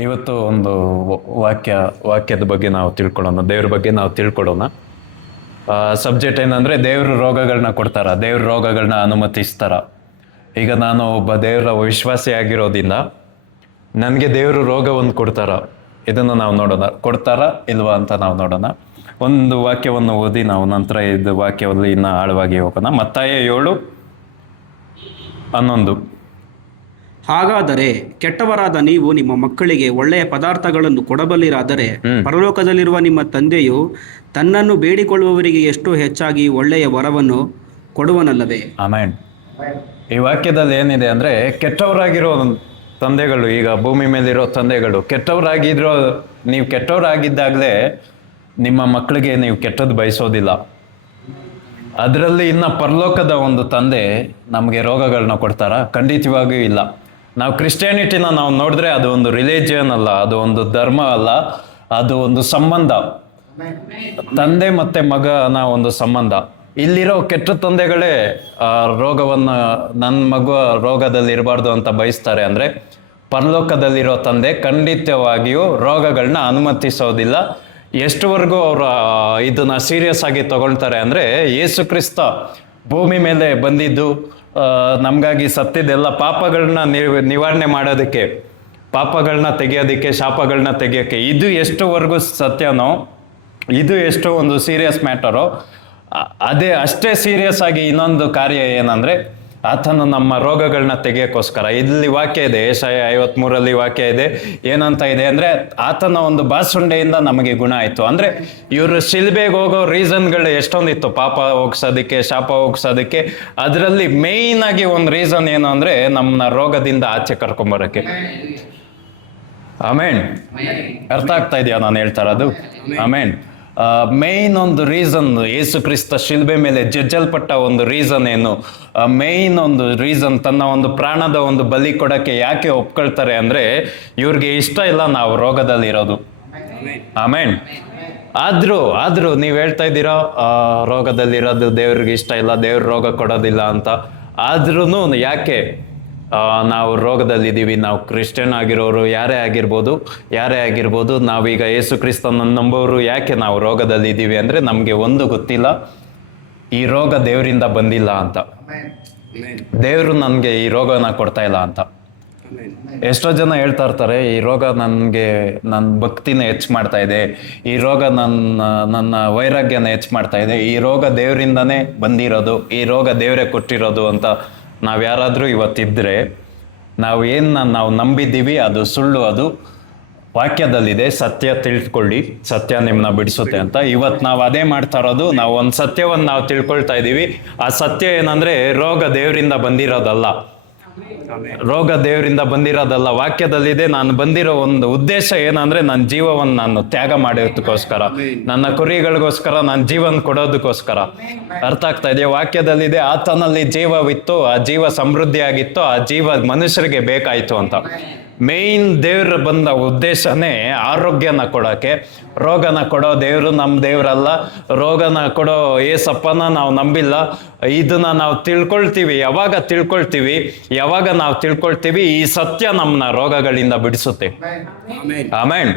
ಇವತ್ತು ಒಂದು ವಾಕ್ಯದ ಬಗ್ಗೆ ನಾವು ತಿಳ್ಕೊಳ್ಳೋಣ, ದೇವ್ರ ಬಗ್ಗೆ ನಾವು ತಿಳ್ಕೊಳ್ಳೋಣ. ಸಬ್ಜೆಕ್ಟ್ ಏನಂದರೆ, ದೇವರು ರೋಗಗಳನ್ನ ಕೊಡ್ತಾರ, ದೇವ್ರ ರೋಗಗಳನ್ನ ಅನುಮತಿಸ್ತಾರ. ಈಗ ನಾನು ಒಬ್ಬ ದೇವರ ವಿಶ್ವಾಸಿ ಆಗಿರೋದ್ರಿಂದ ನನಗೆ ದೇವರು ರೋಗವನ್ನು ಕೊಡ್ತಾರ, ಇದನ್ನು ನಾವು ನೋಡೋಣ. ಕೊಡ್ತಾರ ಇಲ್ವಾ ಅಂತ ನಾವು ನೋಡೋಣ. ಒಂದು ವಾಕ್ಯವನ್ನು ಓದಿ ನಾವು ನಂತರ ಇದು ವಾಕ್ಯದಲ್ಲಿ ಇನ್ನು ಆಳವಾಗಿ ಹೋಗೋಣ. ಮತ್ತಾಯ 7:11. ಹಾಗಾದರೆ ಕೆಟ್ಟವರಾದ ನೀವು ನಿಮ್ಮ ಮಕ್ಕಳಿಗೆ ಒಳ್ಳೆಯ ಪದಾರ್ಥಗಳನ್ನು ಕೊಡಬಲ್ಲಿರಾದರೆ ಪರಲೋಕದಲ್ಲಿರುವ ನಿಮ್ಮ ತಂದೆಯು ತನ್ನನ್ನು ಬೇಡಿಕೊಳ್ಳುವವರಿಗೆ ಎಷ್ಟು ಹೆಚ್ಚಾಗಿ ಒಳ್ಳೆಯ ವರವನ್ನು ಕೊಡುವನಲ್ಲವೇ. ಆಮೆನ್. ಈ ವಾಕ್ಯದಲ್ಲಿ ಏನಿದೆ ಅಂದರೆ, ಕೆಟ್ಟವರಾಗಿರೋ ತಂದೆಗಳು, ಈಗ ಭೂಮಿ ಮೇಲಿರೋ ತಂದೆಗಳು ನೀವು ಕೆಟ್ಟವರಾಗಿದ್ದಾಗಲೇ ನಿಮ್ಮ ಮಕ್ಕಳಿಗೆ ನೀವು ಕೆಟ್ಟದ್ದು ಬಯಸೋದಿಲ್ಲ. ಅದರಲ್ಲಿ ಇನ್ನು ಪರಲೋಕದ ಒಂದು ತಂದೆ ನಮಗೆ ರೋಗಗಳನ್ನ ಕೊಡ್ತಾರ? ಖಂಡಿತವಾಗಿಯೂ ಇಲ್ಲ. ನಾವು ಕ್ರಿಶ್ಚಿಯಾನಿಟಿನ ನಾವು ನೋಡಿದ್ರೆ ಅದು ಒಂದು ರಿಲಿಜಿಯನ್ ಅಲ್ಲ, ಅದು ಒಂದು ಧರ್ಮ ಅಲ್ಲ, ಅದು ಒಂದು ಸಂಬಂಧ, ತಂದೆ ಮತ್ತೆ ಮಗನ ಒಂದು ಸಂಬಂಧ. ಇಲ್ಲಿರೋ ಕೆಟ್ಟ ತಂದೆಗಳೇ ರೋಗವನ್ನು, ನನ್ನ ಮಗು ರೋಗದಲ್ಲಿ ಇರಬಾರ್ದು ಅಂತ ಬಯಸ್ತಾರೆ. ಅಂದರೆ ಪರಲೋಕದಲ್ಲಿರೋ ತಂದೆ ಖಂಡಿತವಾಗಿಯೂ ರೋಗಗಳನ್ನ ಅನುಮತಿಸೋದಿಲ್ಲ. ಎಷ್ಟುವರೆಗೂ ಅವರು ಇದನ್ನ ಸೀರಿಯಸ್ ಆಗಿ ತಗೊಳ್ತಾರೆ ಅಂದರೆ, ಯೇಸು ಕ್ರಿಸ್ತ ಭೂಮಿ ಮೇಲೆ ಬಂದಿದ್ದು ನಮಗಾಗಿ ಸತ್ತಿದ್ದೆಲ್ಲ ಪಾಪಗಳನ್ನ ನಿವಾರಣೆ ಮಾಡೋದಕ್ಕೆ, ಪಾಪಗಳನ್ನ ತೆಗೆಯೋದಕ್ಕೆ, ಶಾಪಗಳನ್ನ ತೆಗೆಯೋಕ್ಕೆ. ಇದು ಎಷ್ಟುವರೆಗೂ ಸತ್ಯನೋ, ಇದು ಎಷ್ಟು ಒಂದು ಸೀರಿಯಸ್ ಮ್ಯಾಟರೋ, ಅಷ್ಟೇ ಸೀರಿಯಸ್ ಆಗಿ ಇನ್ನೊಂದು ಕಾರ್ಯ ಏನಂದರೆ, ಆತನು ನಮ್ಮ ರೋಗಗಳನ್ನ ತೆಗೆಯೋಕ್ಕೋಸ್ಕರ. ಇಲ್ಲಿ ವಾಕ್ಯ ಇದೆ, ಯೆಶಾಯ 53 ವಾಕ್ಯ ಇದೆ. ಏನಂತ ಇದೆ ಅಂದರೆ, ಆತನ ಒಂದು ಬಾಸುಂಡೆಯಿಂದ ನಮಗೆ ಗುಣ ಆಯಿತು. ಅಂದರೆ ಇವರು ಶಿಲ್ಬೆಗೆ ಹೋಗೋ ರೀಸನ್ಗಳು ಎಷ್ಟೊಂದಿತ್ತು, ಪಾಪ ಹೋಗ್ಸೋದಕ್ಕೆ, ಶಾಪ ಹೋಗ್ಸೋದಕ್ಕೆ. ಅದರಲ್ಲಿ ಮೇಯ್ನ್ ಆಗಿ ಒಂದು ರೀಸನ್ ಏನು ಅಂದರೆ, ನಮ್ಮನ್ನ ರೋಗದಿಂದ ಆಚೆ ಕರ್ಕೊಂಬರೋಕ್ಕೆ. ಆಮೇನ್. ಅರ್ಥ ಆಗ್ತಾ ಇದೆಯಾ ನಾನು ಹೇಳ್ತಾ ಇರೋದು? ಆಮೇನ್. ಮೇಯ್ನ್ ಒಂದು ರೀಸನ್, ಯೇಸು ಕ್ರಿಸ್ತ ಶಿಲ್ಬೆ ಮೇಲೆ ಜಜ್ಜಲ್ಪಟ್ಟ ಒಂದು ರೀಸನ್ ಏನು, ಮೇಯ್ನ್ ಒಂದು ರೀಸನ್, ತನ್ನ ಒಂದು ಪ್ರಾಣದ ಒಂದು ಬಲಿ ಕೊಡೋಕ್ಕೆ ಯಾಕೆ ಒಪ್ಕೊಳ್ತಾರೆ ಅಂದರೆ, ಇವ್ರಿಗೆ ಇಷ್ಟ ಇಲ್ಲ ನಾವು ರೋಗದಲ್ಲಿರೋದು. ಆಮೇನ್. ಆದರೂ ನೀವು ಹೇಳ್ತಾ ಇದ್ದೀರಾ ರೋಗದಲ್ಲಿರೋದು ದೇವ್ರಿಗೆ ಇಷ್ಟ ಇಲ್ಲ, ದೇವ್ರ ರೋಗ ಕೊಡೋದಿಲ್ಲ ಅಂತ. ಆದ್ರೂ ಯಾಕೆ ನಾವು ರೋಗದಲ್ಲಿದ್ದೀವಿ? ನಾವು ಕ್ರಿಶ್ಚಿಯನ್ ಆಗಿರೋರು ಯಾರೇ ಆಗಿರ್ಬೋದು, ನಾವೀಗ ಯೇಸು ಕ್ರಿಸ್ತನ ನಂಬೋರು ಯಾಕೆ ನಾವು ರೋಗದಲ್ಲಿದ್ದೀವಿ ಅಂದರೆ, ನಮಗೆ ಒಂದು ಗೊತ್ತಿಲ್ಲ, ಈ ರೋಗ ದೇವರಿಂದ ಬಂದಿಲ್ಲ ಅಂತ. ದೇವರು ನನಗೆ ಈ ರೋಗನ ಕೊಡ್ತಾ ಇಲ್ಲ ಅಂತ. ಎಷ್ಟೋ ಜನ ಹೇಳ್ತಾ ಇರ್ತಾರೆ, ಈ ರೋಗ ನನಗೆ ನನ್ನ ಭಕ್ತಿನ ಹೆಚ್ಚು ಮಾಡ್ತಾ ಇದೆ, ಈ ರೋಗ ನನ್ನ ವೈರಾಗ್ಯನ ಹೆಚ್ಚು ಮಾಡ್ತಾ ಇದೆ, ಈ ರೋಗ ದೇವರಿಂದನೇ ಬಂದಿರೋದು, ಈ ರೋಗ ದೇವರೇ ಕೊಟ್ಟಿರೋದು ಅಂತ. ನಾವು ಯಾರಾದರೂ ಇವತ್ತಿದ್ದರೆ, ನಾವು ನಂಬಿದ್ದೀವಿ ಅದು ಸುಳ್ಳು, ಅದು ವಾಕ್ಯದಲ್ಲಿದೆ, ಸತ್ಯ ತಿಳ್ಕೊಳ್ಳಿ, ಸತ್ಯ ನಿಮ್ಮನ್ನ ಬಿಡಿಸುತ್ತೆ ಅಂತ. ಇವತ್ತು ನಾವು ಅದೇ ಮಾಡ್ತಾ ಇರೋದು. ನಾವು ಒಂದು ಸತ್ಯವನ್ನು ನಾವು ತಿಳ್ಕೊಳ್ತಾ ಇದ್ದೀವಿ. ಆ ಸತ್ಯ ಏನಂದರೆ, ರೋಗ ದೇವರಿಂದ ಬಂದಿರೋದಲ್ಲ, ವಾಕ್ಯದಲ್ಲಿದೆ. ನಾನು ಬಂದಿರೋ ಒಂದು ಉದ್ದೇಶ ಏನಂದರೆ, ನನ್ನ ಜೀವವನ್ನು ನಾನು ತ್ಯಾಗ ಮಾಡೋದಕ್ಕೋಸ್ಕರ, ನನ್ನ ಕುರಿಗಳಿಗೋಸ್ಕರ ನಾನು ಜೀವನ ಕೊಡೋದಕ್ಕೋಸ್ಕರ. ಅರ್ಥ ಆಗ್ತಾ ಇದೆಯಾ? ವಾಕ್ಯದಲ್ಲಿದೆ, ಆತನಲ್ಲಿ ಜೀವವಿತ್ತು, ಆ ಜೀವ ಸಮೃದ್ಧಿಯಾಗಿತ್ತು, ಆ ಜೀವ ಮನುಷ್ಯರಿಗೆ ಬೇಕಾಯಿತು ಅಂತ. ಮೇಯ್ನ್ ದೇವ್ರ ಬಂದ ಉದ್ದೇಶನೇ ಆರೋಗ್ಯನ ಕೊಡೋಕ್ಕೆ. ರೋಗನ ಕೊಡೋ ದೇವರು ನಮ್ಮ ದೇವರಲ್ಲ, ರೋಗನ ಕೊಡೋ ಏಸಪ್ಪನ ನಾವು ನಂಬಿಲ್ಲ. ಇದನ್ನ ನಾವು ತಿಳ್ಕೊಳ್ತೀವಿ. ಯಾವಾಗ ನಾವು ತಿಳ್ಕೊಳ್ತೀವಿ, ಈ ಸತ್ಯ ನಮ್ಮನ್ನ ರೋಗಗಳಿಂದ ಬಿಡಿಸುತ್ತೆ. ಆಮೇನ್.